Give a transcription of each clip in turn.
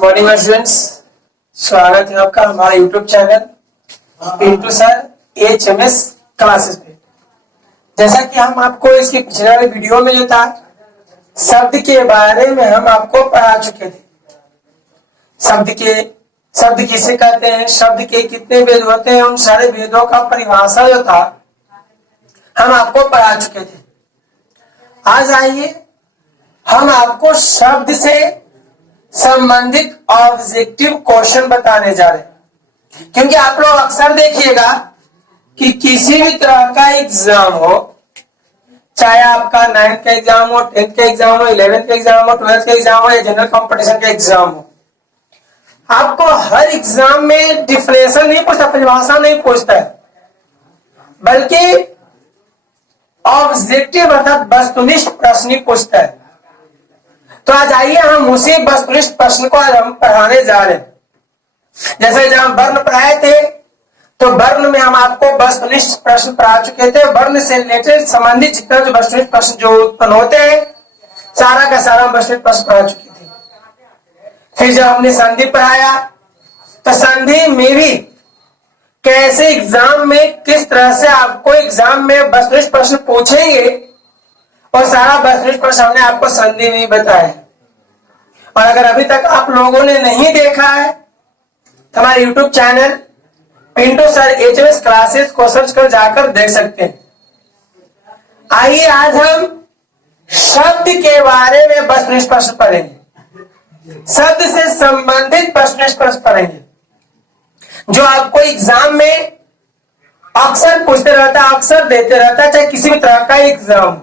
Good morning students, स्वागत है आपका हमारे YouTube channel Pintu sir HMS classes पे। जैसा कि हम आपको इसके पिछले वाले वीडियो में जो था शब्द के बारे में हम आपको पढ़ा चुके थे। शब्द किसे कहते हैं, शब्द के कितने भेद होते हैं, उन सारे भेदों का परिभाषा जो था हम आपको पढ़ा चुके थे। आज आइए हम आपको शब्द से संबंधित ऑब्जेक्टिव क्वेश्चन बताने जा रहे हैं, क्योंकि आप लोग अक्सर देखिएगा कि किसी भी तरह का एग्जाम हो, चाहे आपका 9th का एग्जाम हो, 10th का एग्जाम हो, 11th का एग्जाम हो, 12th का एग्जाम हो या जनरल कंपटीशन का एग्जाम हो, आपको हर एग्जाम में डिफिनेशन नहीं पूछता, परिभाषा नहीं पूछता है, बल्कि ऑब्जेक्टिव अर्थात वस्तुनिष्ठ प्रश्न ही पूछता है। तो आज आइए हम उसी वस्तुनिष्ठ प्रश्न को आज हम पढ़ाने जा रहे हैं। जैसे जब हम वर्ण पढ़ाए थे तो वर्ण में हम आपको वस्तुनिष्ठ प्रश्न पढ़ा चुके थे। वर्ण से रिलेटेड संबंधित जितना जो वस्तुनिष्ठ प्रश्न जो उत्पन्न होते हैं सारा का सारा वस्तुनिष्ठ प्रश्न पढ़ा चुके थे। फिर जब हमने संधि पढ़ाया तो संधि में भी कैसे एग्जाम में किस तरह से आपको एग्जाम में वस्तुनिष्ठ प्रश्न पूछेंगे और सारा वस्तुनिष्ठ प्रश्न हमने आपको संधि में बताया। और अगर अभी तक आप लोगों ने नहीं देखा है तो हमारे YouTube channel Pintu sir HMS classes को सर्च कर जाकर देख सकते हैं। आइए आज हम शब्द के बारे में वस्तुनिष्ठ प्रश्न पढ़ेंगे, शब्द से संबंधित वस्तुनिष्ठ प्रश्न पढ़ेंगे जो आपको एग्जाम में अक्सर पूछते रहता है, अक्सर देते रहता है, चाहे किसी भी तरह का एग्जाम।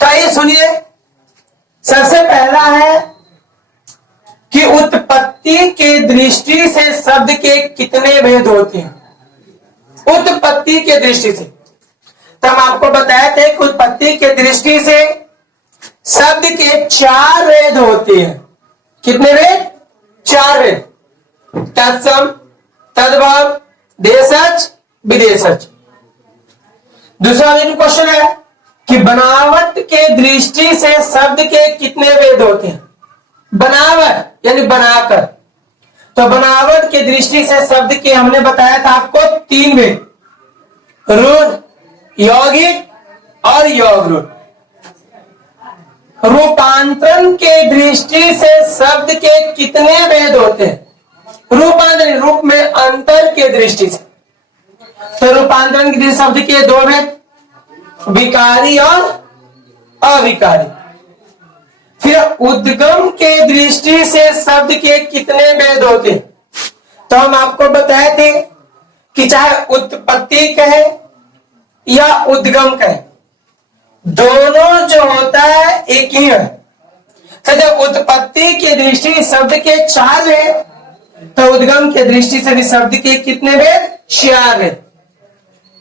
तो आइए सुनिए, सबसे पहला है कि उत्पत्ति के दृष्टि से शब्द के कितने भेद होते हैं। उत्पत्ति के दृष्टि से तो हम आपको बताए थे कि उत्पत्ति के दृष्टि से शब्द के 4 भेद होते हैं। कितने भेद? 4 भेद। तत्सम, तद्भव, देशज, विदेशज। दूसरा क्वेश्चन है कि बनावट के दृष्टि से शब्द के कितने भेद होते हैं। बनावट यानी बनाकर, तो बनावट के दृष्टि से शब्द के हमने बताया था आपको 3 भेद, रूढ़, यौगिक और यौगरूढ़। रूपांतरण के दृष्टि से शब्द के कितने भेद होते हैं। रूपांतरण रूप में अंतर के दृष्टि से, तो रूपांतरण की दृष्टि शब्द के 2 भेद, विकारी और अविकारी। फिर उद्गम के दृष्टि से शब्द के कितने भेद होते हैं। तो हम आपको बताए थे कि चाहे उत्पत्ति कहे या उद्गम कहे, दोनों जो होता है एक ही है। तो जब उत्पत्ति के दृष्टि शब्द के 4 भेद, तो उद्गम के दृष्टि से भी शब्द के कितने भेद? 4 भेद।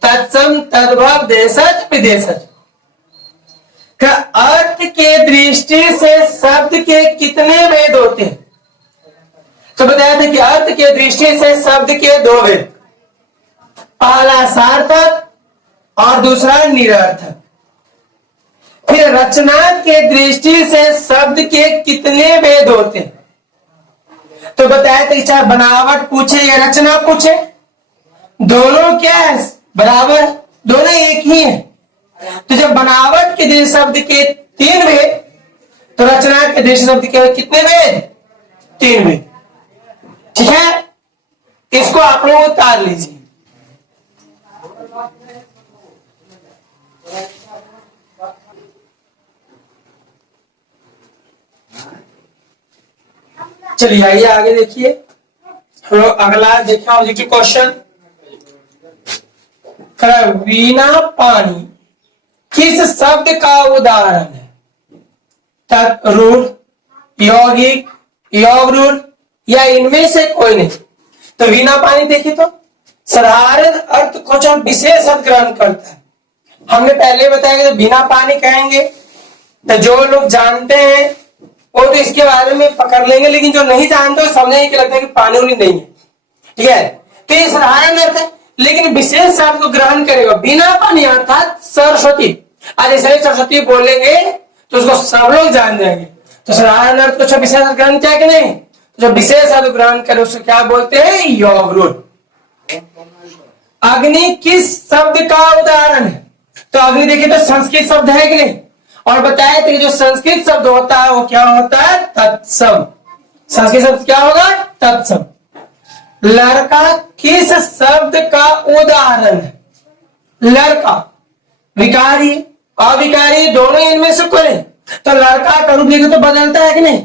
तत्सम, तद्भव, देशज, विदेशज। अर्थ के दृष्टि से शब्द के कितने भेद होते हैं। तो बताया था कि अर्थ के दृष्टि से शब्द के 2 भेद, पहला सार्थक और दूसरा निरर्थक। फिर रचना के दृष्टि से शब्द के कितने भेद होते हैं। तो बताया था कि चाहे बनावट पूछे या रचना पूछे, दोनों क्या है? बराबर, दोनों एक ही है। तो जब बनावट के दृष्टि शब्द के 3 भेद, तो रचना के दृष्टि शब्द के कितने भेद? 3 भेद। ठीक है, इसको आप लोग उतार लीजिए। चलिए आइए आगे देखिए। हम लोग अगला देखिए ऑब्जेक्टिव क्वेश्चन। वीणा पानी किस शब्द का उदाहरण है। तत्रूढ़, यौगिक, यौगरूढ़ या इनमें से कोई नहीं। तो वीणा पानी देखिए तो साधारण अर्थ को जो विशेष अर्थ ग्रहण करता है। हमने पहले बताया कि वीणा पानी कहेंगे तो जो लोग जानते हैं वो तो इसके बारे में पकड़ लेंगे, लेकिन जो नहीं जानते वो समझेंगे कि लगता है कि पानी उनी नहीं है। ठीक है, तो ये साधारण अर्थ है, लेकिन विशेष अर्थ को ग्रहण करेगा। वीणा पानी अर्थात सरस्वती। आज ऐसे सरस्वती बोलेंगे तो उसको सब लोग जान जाएंगे। तो साधारण अर्थ को विशेष अर्थ ग्रहण किया कि नहीं? जो विशेष अर्थ ग्रहण करे उसको क्या बोलते हैं? योग रूढ़। अग्नि किस शब्द का उदाहरण है? तो अग्नि देखिए तो संस्कृत शब्द है कि नहीं? और बताया कि जो संस्कृत शब्द होता है वो क्या होता है? तत्सम। संस्कृत शब्द क्या होगा? तत्सम। लड़का किस शब्द का उदाहरण है? लड़का विकारी अविकारी दोनों इनमें से कोई नहीं। तो लड़का का रूप देखिए तो बदलता है कि नहीं?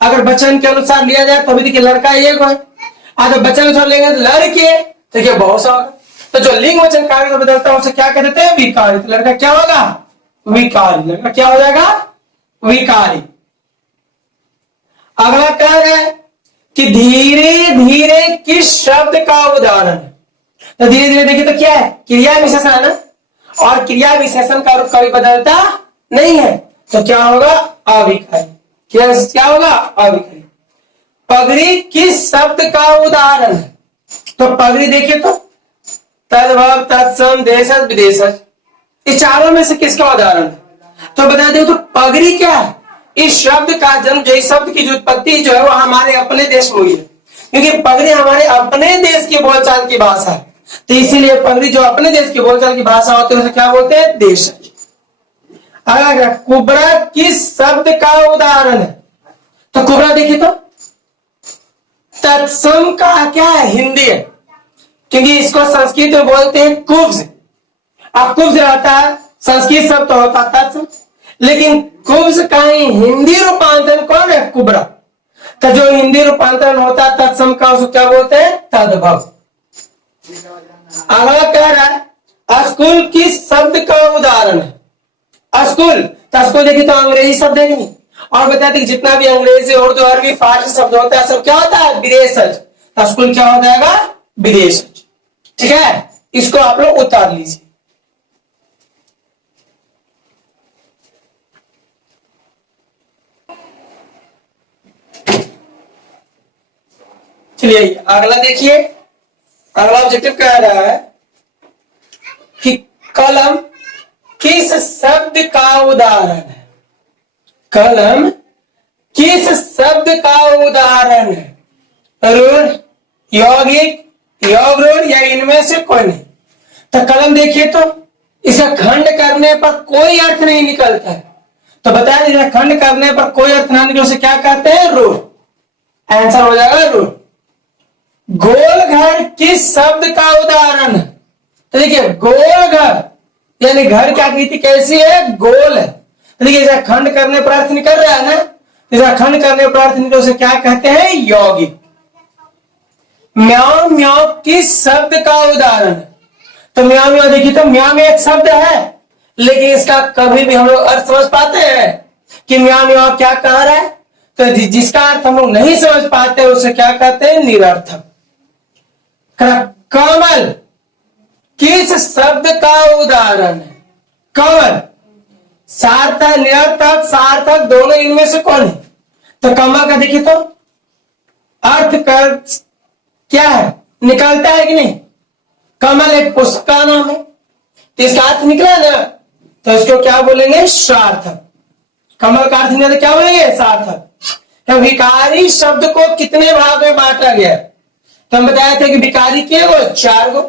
अगर वचन के अनुसार लिया जाए तो देखिए लड़का एक है, अगर वचन अनुसार लेंगे तो लड़के देखिए बहुत सा होगा। तो जो लिंग वचन कार्य को बदलता है उसे क्या कहते हैं? विकारी। तो लड़का क्या होगा? विकारी। लड़का क्या हो जाएगा? विकारी। अगला कह रहा है कि धीरे धीरे किस शब्द का उदाहरण है? तो धीरे धीरे देखिए तो क्या है? क्रिया विशेषण है ना, और क्रिया विशेषण का रूप कभी बदलता नहीं है। तो क्या होगा? अविकारी। क्या होगा? अविकारी। पगड़ी किस शब्द का उदाहरण है? तो पगड़ी देखिए तो तद्भव तत्सम देशज विदेशज, इस चारों में से किसका उदाहरण है? तो बता दो तो पगड़ी क्या है? इस शब्द का जन्म, जो इस शब्द की जो उत्पत्ति जो है वो हमारे अपने देश में हुई है, क्योंकि पगड़ी हमारे अपने देश की बोलचाल की भाषा है। तो इसीलिए पगड़ी जो अपने देश की बोलचाल की भाषा होती है उसे क्या बोलते हैं? देशज। अगला कुबरा किस शब्द का उदाहरण है? तो कुबरा देखिए तो तत्सम का क्या है? हिंदी है, क्योंकि इसको संस्कृत में बोलते हैं कुब्ज। अब कुब्ज रहता है संस्कृत शब्द तो होता तत्सम, लेकिन कुब्ज का ही हिंदी रूपांतरण कौन है? कुबरा। तो जो हिंदी रूपांतरण होता है तत्सम का उसको क्या बोलते हैं? तद्भव। अगला कह रहा है स्कूल किस शब्द का उदाहरण है? स्कूल, तो स्कूल देखिए तो अंग्रेजी शब्द है नहीं, और बताते कि जितना भी अंग्रेजी उर्दू अरबी फारसी शब्द होता है सब क्या होता है? विदेशज। तो स्कूल क्या हो जाएगा? विदेशज। ठीक है, इसको आप लोग उतार लीजिए। चलिए अगला देखिए, अगला ऑब्जेक्टिव कह रहा है कि कलम किस शब्द का उदाहरण है? कलम किस शब्द का उदाहरण है? रूढ़, यौगिक, योग रूढ़ या इनमें से कोई नहीं। तो कलम देखिए तो इसे खंड करने पर कोई अर्थ नहीं निकलता है। तो बताया इसे खंड करने पर कोई अर्थ नहीं निकलता, उसे क्या कहते हैं? रूढ़। आंसर हो जाएगा रूढ़। गोल घर किस शब्द का उदाहरण है? तो देखिए गोल घर यानी घर की आकृति कैसी है? गोल है। तो देखिए इसे खंड करने पर अर्थ निकल रहा है ना, इसे खंड करने पर अर्थ निकल, उसे क्या कहते हैं? यौगिक। म्याऊ म्याऊ किस शब्द का उदाहरण है? तो म्याऊ म्याऊ देखिए तो म्याऊ में एक शब्द है, लेकिन इसका कभी भी हम लोग अर्थ समझ पाते हैं कि म्याऊ म्याऊ क्या कह रहा है? तो जिसका अर्थ हम लोग नहीं समझ पाते उसे क्या कहते हैं? निरर्थक। कमल किस शब्द का उदाहरण है? कमल सार्थक निरर्थक सार्थक दोनों इनमें से कौन है? तो कमल का देखिए तो अर्थ कर क्या है? निकलता है कि नहीं? कमल एक पुष्प का नाम है, तो इसका अर्थ निकला ना, तो इसको क्या बोलेंगे? सार्थक। कमल का अर्थ निकला क्या बोलेंगे? सार्थक। तो विकारी शब्द को कितने भाग में बांटा गया? तो हम बताए थे कि विकारी के वो 4 गो,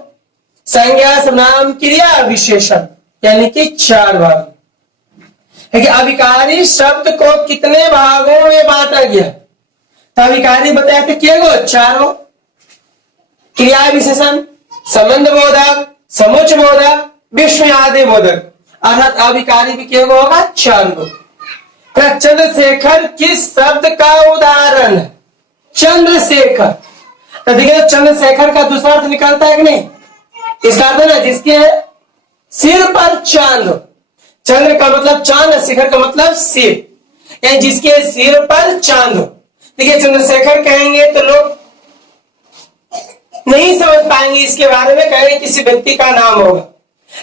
संज्ञा सर्वनाम क्रिया विशेषण, यानी कि 4 भाग। अविकारी शब्द को कितने भागों में बांटा गया? तो अविकारी बताया थे के गो? 4 गो। क्रिया विशेषण, संबंध बोधक, समुच्चय बोधक, विश्व आदि बोधक, अर्थात अविकारी भी के गो होगा? 4 गो। चंद्रशेखर किस शब्द का उदाहरण है? चंद्रशेखर। तो देखिए चंद्रशेखर का दूसरा अर्थ निकलता है कि नहीं? इसका अर्थ है ना जिसके सिर पर चांद हो। चंद्र का मतलब चांद, शेखर का मतलब सिर, यानी जिसके सिर पर चांद हो। देखिए चंद्रशेखर कहेंगे तो लोग नहीं समझ पाएंगे इसके बारे में, कहेंगे किसी व्यक्ति का नाम होगा,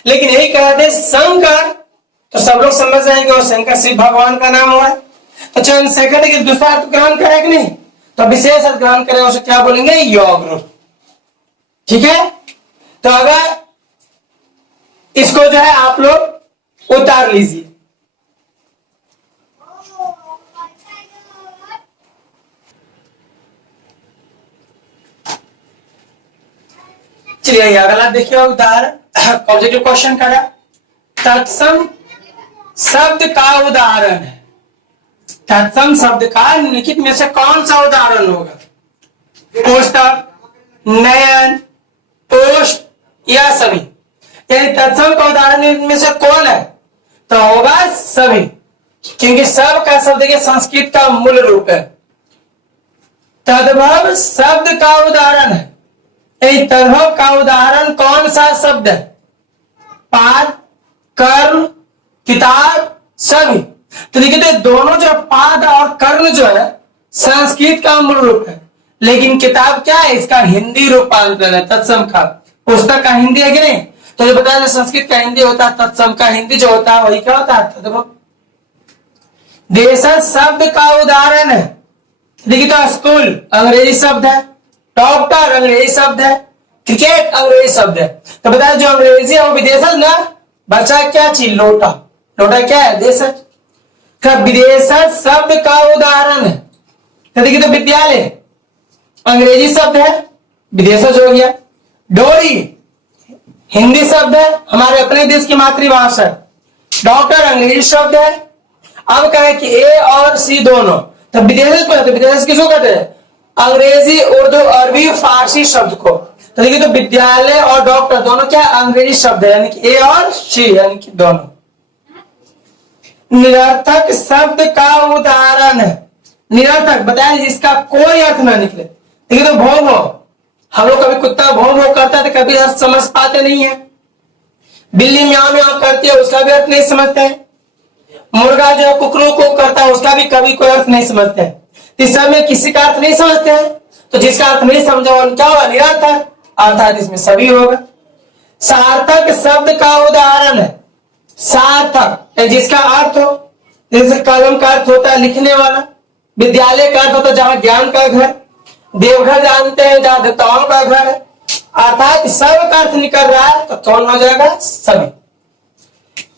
लेकिन यही कह दे शंकर तो सब लोग समझ जाएंगे और शंकर शिव भगवान का नाम हुआ। तो चंद्रशेखर के दूसरा अर्थ ग्रहण करे कि नहीं? तो विशेष अर्थ ग्रहण करे उसे क्या बोलेंगे? योग रूढ़। ठीक है, तो अगर इसको जो है आप लोग उतार लीजिए। चलिए अगला देखिए उदाहरण पॉजिटिव क्वेश्चन करा। तत्सम शब्द का उदाहरण है। तत्सम शब्द का निम्नलिखित में से कौन सा उदाहरण होगा? पुस्तक, नयन, पोस्ट या सभी। यानी तत्सम का उदाहरण इनमें से कौन है? तो होगा सभी, क्योंकि सब का शब्द के संस्कृत का मूल रूप है। तद्भव शब्द का उदाहरण है। तद्भव का उदाहरण कौन सा शब्द है? पाद, कर्म, किताब, सभी। तो देखिए दोनों जो पाद और कर्ण जो है संस्कृत का मूल रूप है, लेकिन किताब क्या है? इसका हिंदी रूपांतरण है तत्सम का। पुस्तक का हिंदी है कि नहीं? तो जो बताया संस्कृत का हिंदी होता है, तत्सम का हिंदी जो होता है वही क्या होता है? तद्भव। देशज शब्द का उदाहरण है। देखिए तो स्कूल अंग्रेजी शब्द है, डॉक्टर अंग्रेजी शब्द है, क्रिकेट अंग्रेजी शब्द है। तो बताया जो अंग्रेजी है वो विदेशज ना। बचा क्या चीज? लोटा। लोटा क्या है? देशज। विदेशज शब्द का उदाहरण है। तो देखिए तो विद्यालय अंग्रेजी शब्द है, विदेशज हो गया। डोरी हिंदी शब्द है, हमारे अपने देश की मातृभाषा है। डॉक्टर अंग्रेजी शब्द है। अब कहें कि ए और सी दोनों, तो विदेशज को, तो विदेशज किसको कहते हैं? अंग्रेजी, उर्दू, अरबी, फारसी शब्द को। तो देखिए तो विद्यालय और डॉक्टर दोनों क्या अंग्रेजी शब्द है, यानी कि ए और सी, यानी कि दोनों। निरर्थक शब्द का उदाहरण है। निरर्थक बताया जिसका कोई अर्थ ना निकले। देखिए तो भौं भौं, हम लोग कभी कुत्ता भौं भौं करता है तो कभी अर्थ समझ पाते नहीं है। बिल्ली म्याऊं म्याऊं करती है, उसका भी अर्थ नहीं समझते हैं। मुर्गा जो कुकरू को करता है उसका भी कभी कोई अर्थ नहीं समझते हैं। इस समय किसी का अर्थ नहीं समझते हैं, तो जिसका अर्थ नहीं समझा वो क्या होगा? निरर्थक। अर्थात इसमें सभी होगा। सार्थक शब्द का उदाहरण है। सार्थक जिसका अर्थ हो, जैसे कलम का अर्थ होता है लिखने वाला, विद्यालय का अर्थ होता है जहां ज्ञान का घर, देवघर जानते हैं जहां देवताओं का घर है। अर्थात सब का अर्थ निकल रहा है, तो कौन हो जाएगा? सभी।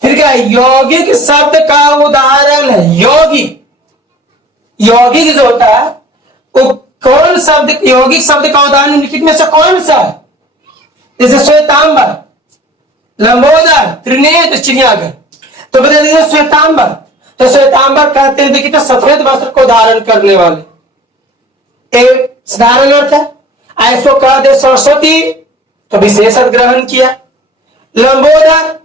फिर क्या? यौगिक शब्द का उदाहरण है। यौगिक, यौगिक जो होता है वो कौन शब्द? यौगिक शब्द का उदाहरण निम्नलिखित में से कौन सा है? जैसे श्वेतांबर, लंबोदर, त्रिनेत्र, चिड़ियाघर। तो बता दीजिए श्वेतांबर, तो श्वेतांबर कहते हैं देखिए तो सफेद वस्त्र को धारण करने वाले। एक साधारण अर्थ है। इसको कह दे सरस्वती, तो विशेष अर्थ ग्रहण किया। लंबोदर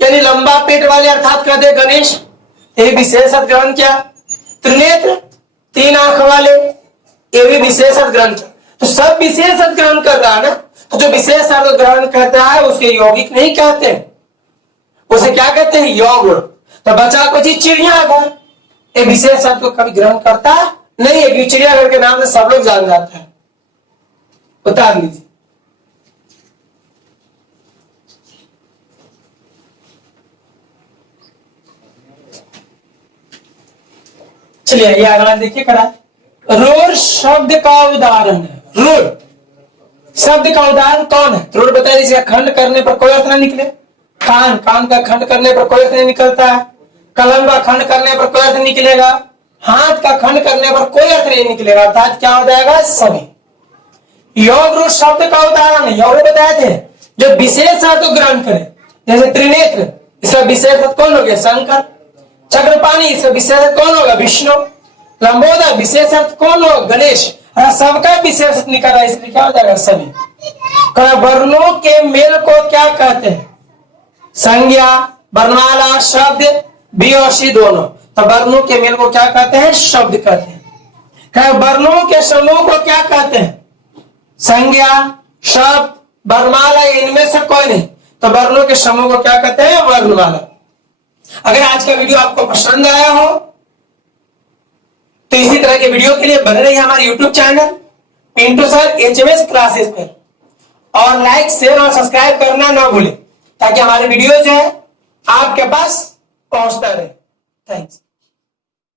यानी लंबा पेट वाले, अर्थात कह दे गणेश, ये विशेष अर्थ ग्रहण किया। त्रिनेत्र तीन आंख वाले, ये भी विशेष अर्थ ग्रहण किया। तो सब विशेष अर्थ ग्रहण कर रहा है ना, तो जो विशेष अर्थ ग्रहण करता है उसके यौगिक नहीं कहते, उसे क्या कहते हैं? यौगिक। तो बचा को जी चिड़ियाघर, ये विशेष अर्थ को कभी ग्रहण करता नहीं है, क्योंकि चिड़ियाघर के नाम से सब लोग जान जाते हैं। उतार लीजिए। चलिए ये अगला देखिए करा। रोड शब्द का उदाहरण है। रोड शब्द का उदाहरण कौन है? रोड बताया जिसे खंड करने पर कोई अर्थ नहीं निकले। कान, कान का खंड करने पर कोई अर्थ नहीं निकलता है। कलम का खंड करने पर कोई अर्थ निकलेगा। हाथ का खंड करने पर कोई अर्थ नहीं निकलेगा, अर्थात क्या हो जाएगा? सभी। योग रूप शब्द का उदाहरण है। योग बताए थे जो विशेष अर्थ को ग्रहण करे, जैसे त्रिनेत्र, इसका विशेष अर्थ कौन हो गया? शंकर। चक्रपाणी, इसका विशेष अर्थ कौन होगा? विष्णु। लंबोदर, विशेष अर्थ कौन होगा? गणेश। सबका विशेष अर्थ निकल रहा है, इसलिए क्या हो जाएगा? सभी। वर्णों के मेल को क्या कहते हैं? संज्ञा, वर्णमाला, शब्द, बी और सी दोनों। तो वर्णों के मेल को क्या कहते हैं? शब्द कहते हैं। वर्णों के समूह को क्या कहते हैं? संज्ञा, शब्द, वर्णमाला, इनमें से कोई नहीं। तो वर्णों के समूह को क्या कहते हैं? वर्णमाला। अगर आज का वीडियो आपको पसंद आया हो तो इसी तरह के वीडियो के लिए बने रहिए हमारे YouTube channel Pintu sir HMS classes पर, और लाइक, शेयर और सब्सक्राइब करना ना भूलें, ताकि हमारे वीडियो जो है आपके पास पहुंचता रहे। थैंक्स।